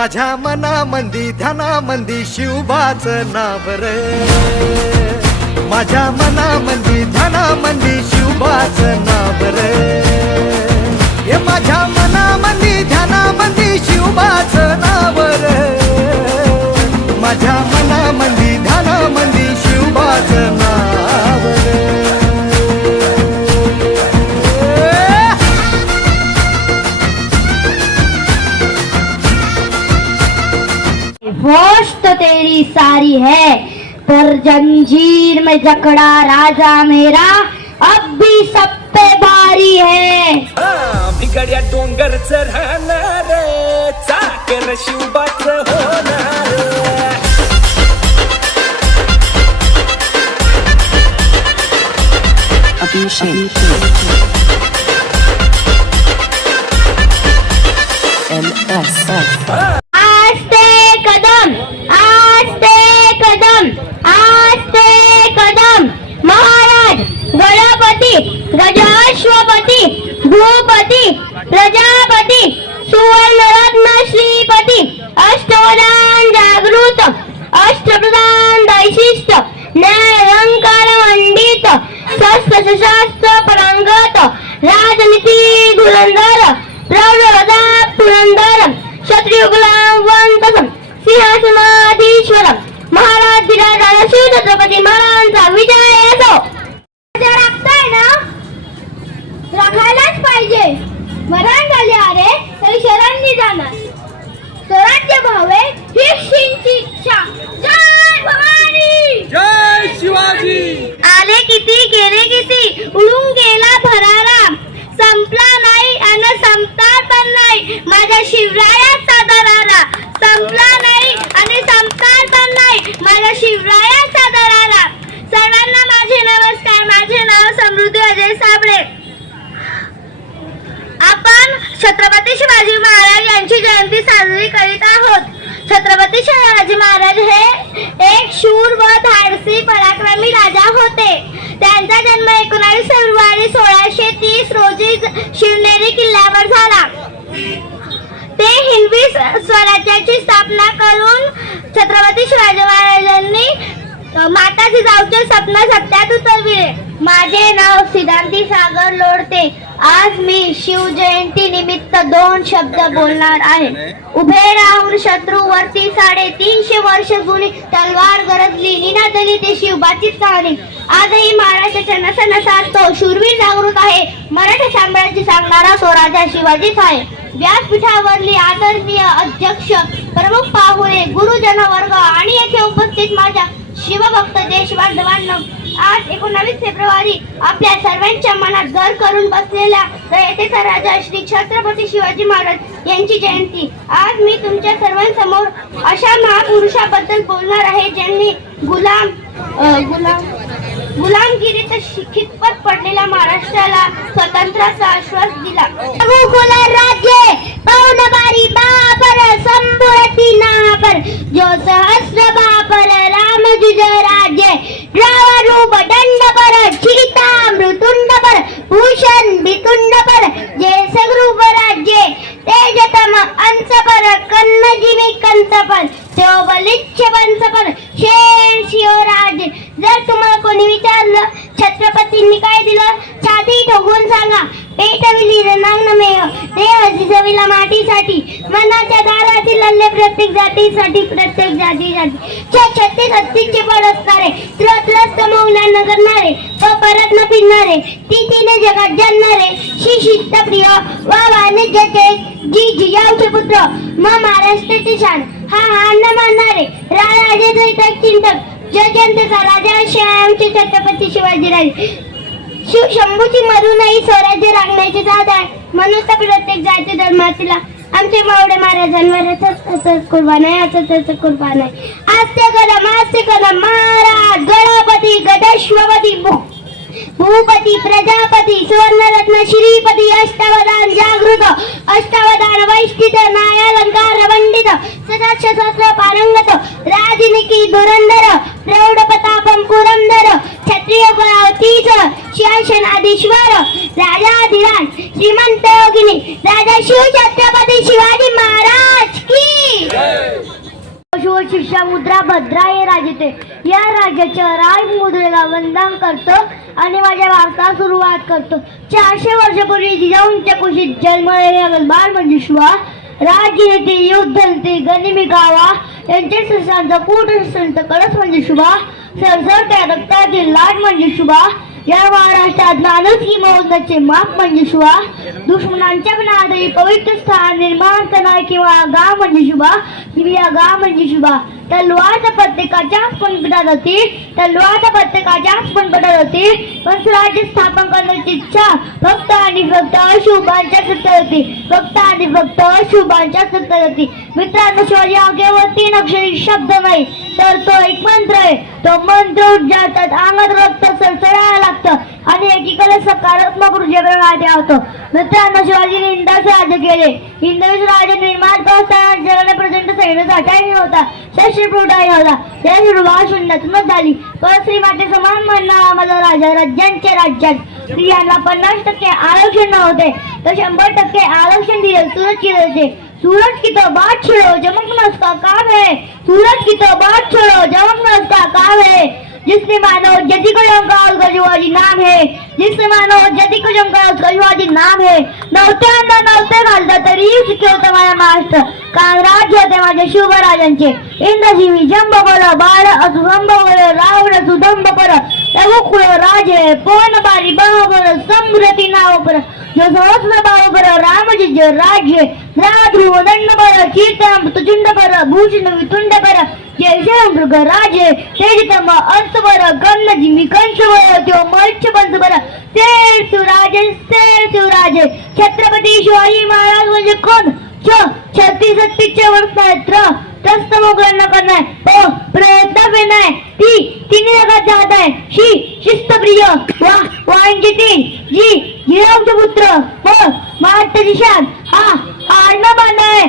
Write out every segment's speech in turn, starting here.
माझ्या मनामंदी ध्यानामंदी शिवबाचं नाव रे, माझ्या मनामंदी ध्यानामंदी शिवबाचं नाव रे, हे माझ्या मनामंदी ध्यानामंदी शिवबाचं नाव रे, माझ्या मनामंदी ध्यानामंदी शिवबाचं नाव रे. होश तो तेरी सारी है पर जंजीर में जकड़ा राजा मेरा अब भी सब पे भारी है. बिगड्या डोंगरच राहणार चाकर शिवबाच होणार. आस्ते कदम आस्ते कदम आस्ते कदम. महाराज गणपती गजाश्वपती भूपती प्रजापती सुवर्णरत्न श्रीपती अष्टवदान जागृत अष्टप्रधान दैशिष्ट न्यायंकार मंडित शस्त्र सशास्त्र परांगत राजनीती धुरंधर प्रौढवदा पुरंदर क्षत्रिय गुलाम वंतसम सिंहासनाधीश्वर महाराज धीराज शिव छत्रपती महाराजांचा विजय असो. राखताय ना, राखायलाच पाहिजे. मरण झाले अरे तरी शरणांनी जाणार. स्वराज्य भावे ही शिंची इच्छा. जय भवानी जय शिवाजी. आले किती गेले किती उडून गेला भरारा. संपला नाही आणि संपणार पण नाही माझ्या शिवरायाचा दरारा. संपला नाही आणि संपणार पण नाही माझ्या शिवरायाचा दरारा. सर्वांना माझे नमस्कार. माझे नाव समृद्धी अजय साबळे. आपण छत्रपती शिवाजी महाराज यांची जयंती साजरी करीत आहोत. छत्रपती शिवाजी महाराज हे एक शूर व धाडसी पराक्रमी राजा होते. त्यांचा जन्म 19 फेब्रुवारी 1630 रोजी शिवनेरी किल्ल्यावर झाला. ते हिंदवी स्वराज्याची स्थापना करून छत्रपती शिवाजी महाराजांनी माता जिजाऊचे स्वप्न सत्यात उतरविले. माझे नाव सिद्धांती सागर लोडते. आज मी शिवजयंती निमित्त 2 शब्द बोलणार आहे. उभे राहून शत्रूवरती 350 वर्ष जुनी तलवार गरजली निनादली ते शिवबाचीच कहाणी. आजही महाराष्ट्राच्या नसानसात तो शूरवीर जागृत आहे. मराठा साम्राज्य सांगणारा तो राजा शिवाजीच आहे. व्यासपीठावरली आदरणीय अध्यक्ष प्रमुख पाहुणे गुरुजन वर्ग आणि येथे उपस्थित माझ्या शिवभक्त देश बांधवांनो, आज 19 फेब्रुवारी आपल्या सर्वांच्या मनात घर करून बसलेल्या रयतेचा राजा श्री छत्रपती शिवाजी महाराज यांची जयंती. आज मी तुमच्या सर्वांसमोर अशा महापुरुषाबद्दल बोलणार आहे ज्यांनी गुलामगिरीत खितपत पडलेल्या महाराष्ट्राला स्वातंत्र्याचा आश्वास दिला. राज्य पौनबारी बापर संपुरती नापर जो सहस्र बापर राम जुज राज्य रावरूप दंड पर चिता मृतुंड पर भूषण बितुंड पर जय सगरूप राज्य तेजतम अंश पर कन्न जीवी कंस पर तो बलिच्छ वंश पर शेण शिवराज. जर तुम्हाला कोणी विचारलं छत्रपतींनी काय दिलं, छाती ठोकून सांगा. पेटविली रणांगणमेह देह झिजविला मातीसाठी. मनाच्या दारातील लल्ले प्रत्येक जातीसाठी प्रत्येक जातीसाठी. 36 हत्तीचे बळ असणारे त्रस्त मौना न करणारे व परत न फिरणारे तिने जगात जन्मणारे शिशिष्ट प्रिय व वाणिज्याचे जी जिजाऊचे पुत्र म महाराष्ट्राचे शान हा न मानणारे राजे चिंतक जयंतीचा राजा आमचे छत्रपती शिवाजीराजे. शिव शंभूची मरूनही स्वराज्य राखण्याची जात आहे. म्हणून तर प्रत्येक जाती धर्मातील आमचे मावडे महाराजांवर कुर्बान आहे. आस्ते कदम महाराज गणपती गजेश्वपती भूपती प्रजापती सुवर्णरत्न श्रीपती अष्टावधान जागृत अष्टावधान वैष्ठित न्यायालंकार मंडित सदाशस्त्र पारंगत राजनिकी धुरंधर प्रौढप्रतापम पुरंदर क्षत्रिय गुणावतीच शासनाधीश्वर राजाधिराज श्रीमंत योगिनी राजा शिव छत्रपती शिवाजी महाराज की शिष्या मुद्रा भद्राय राजते. या राज्याच्या राज मुद्रेला वंदन करतो आणि माझ्या वार्ता सुरुवात करतो. 400 वर्षापूर्वी जिजाऊंच्या कुशीत जन्मलेल्या गलबार मंजुश्वा, राज्यनेते युद्धनेते गनिमी गावा यांचे शस्त्रांचा कूट संत कळस मंजुश्वा, सरसरत्या रक्तातील लाट मंजुश्वा, या महाराष्ट्रात माणुसकी मौजण्याचे माप मंजुश्वा, दुश्मनांच्या नादरी पवित्र स्थान निर्माण करणार किंवा गाव मंजुश्वा, किंवा गाव मंजुश्वा. तलवार तर प्रत्येकाच्याच पणपटात होती, तलवार तर प्रत्येकाच्याच पणपटात होती, पण स्वराज्य स्थापन करण्याची इच्छा फक्त आणि फक्त शुभांच्या सत्तर होती, फक्त आणि फक्त शुभांच्या सत्तर होती. मित्रांनो, शिवाजी हा केवळ 3 अक्षरी शब्द नाही, तर तो एक मंत्र आहे. तो मंत्र उच्चारतात अंगात रक्त सरसरायला लागतं आणि एकीकडे सकारात्मक ऊर्जेकडे वाटे होतो. मित्रांनो, शिवाजीने इंदाचे राज्य केले. हिंदवी राज्य निर्माण करताना जगाने प्रचंड सैन्य साठाही होता, शस्त्रपुरवठाही होता. या सुरुवात शून्यातूनच झाली. पण श्री माते समान म्हणणारा माझा राजा राज्यांच्या राज्यात स्त्रियांना 50% आरक्षण नव्हते, तर 100% आरक्षण दिले. सूरज की तो बात छोड़ो चमकना उसका काम है, सूरज की तो बात छोड़ो चमकना उसका काम है. जिसने मानो जति को जमका उसका शिवाजी नाम है, जिसने मानो जति को जमका उसका शिवाजी नाम है. नव्हते घालता तरी शिके होता माझा महाराष्ट्र, कांगराज होते माझे शुभराजांचे. इंद्रजीवी जंब कर बाळ असुंब कर रावण सुदंब कर रघुकुळ राजे पवन बारी बाह कर समृती नाव कर जो सहस्र बाहु कर रामजी जय राज्य ध्रुव दंड कर कीर्तन तुचुंड कर भूषण वितुंड कर जय जय मृग राजे तेजतम अंत बर कर्ण कंस बर त्यो मत्स्य पंच बर ते शिवराजे छत्रपती शिवाजी महाराज म्हणजे कोण? 36 वर्ष त्रस्त मोगलांना करणार हो प्रयत्न करणार तिन्ही जगात जात आहे. शिस्तप्रिय वाणिज्य जी जिरावचे पुत्र हो महाराष्ट्राची शान हा आडना बांधणार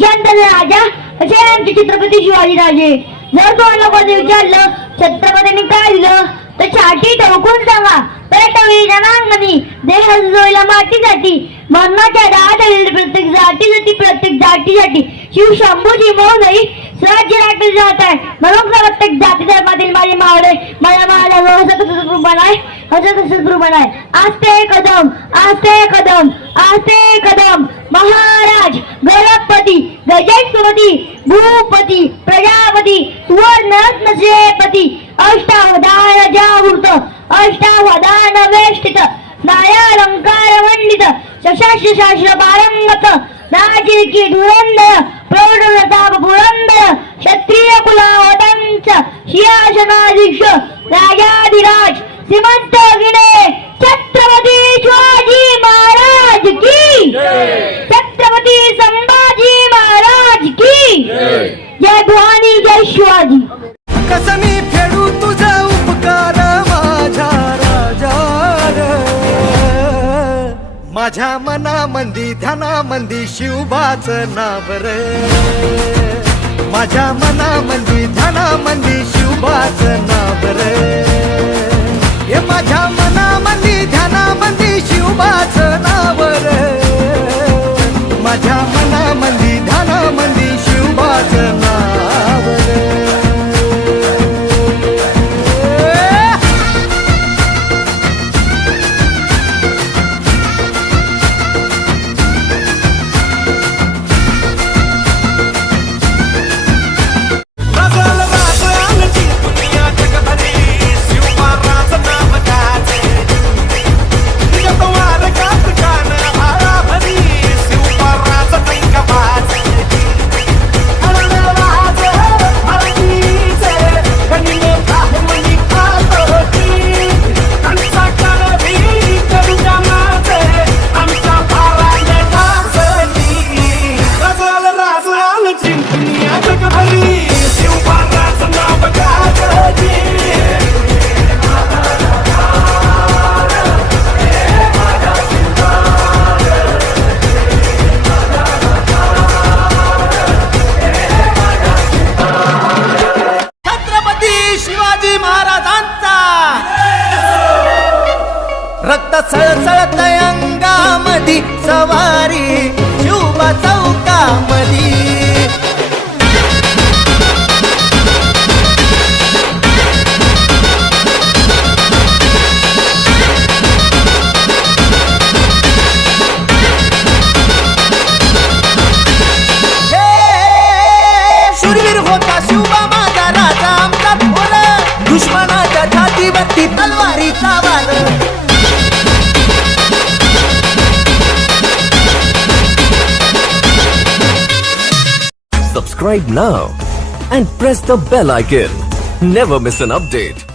जनता राजा असे आमचे छत्रपती शिवाजी राजे. जर तुम्हाला कोणी विचारलं छत्रपतींनी काय दिलं तर छाती टोकून सांगा. पेटवी जनांगणी देह मातीसाठी मरणाच्या दाट प्रत्येक जातीसाठी शिव शंभूजी मौनई राज्य राखले जात आहे. म्हणून प्रत्येक जाती धर्मातील माझे मावळे मला मला कसं प्रमाण आहे. आस्ते कदम महाराज गणपती गजपती भूपती प्रजापती सुवर्णरत्न श्रेपती अष्टावधान जागृत अष्टावधान वेष्टित नायालंकार मंडित शास्त्र पारंगत राजकीय धुरंधर प्रौढप्रताप पुरंदर क्षत्रिय कुलावतंच सिंहासनाधीश राजाधिराज श्रीमंत गिणे छत्रपती शिवाजी महाराज की छत्रपती संभाजी महाराज की जय भवानी जय शिवाजी. कसं मी फेडू तुझा उपकार माझ्या राजा रे. माझ्या मनामंदी ध्यानामंदी शिवबाचं नाव रे. माझ्या मनामंदी ध्यानामंदी शिवबाचं नाव रे. हे माझ्या मनामंदी ध्यानामंदी शिवबाचं नाव रे. माझ्या मनामंदी ध्यानामंदी शिवबाचं नाव रे. subscribe now and press the bell icon. Never miss an update.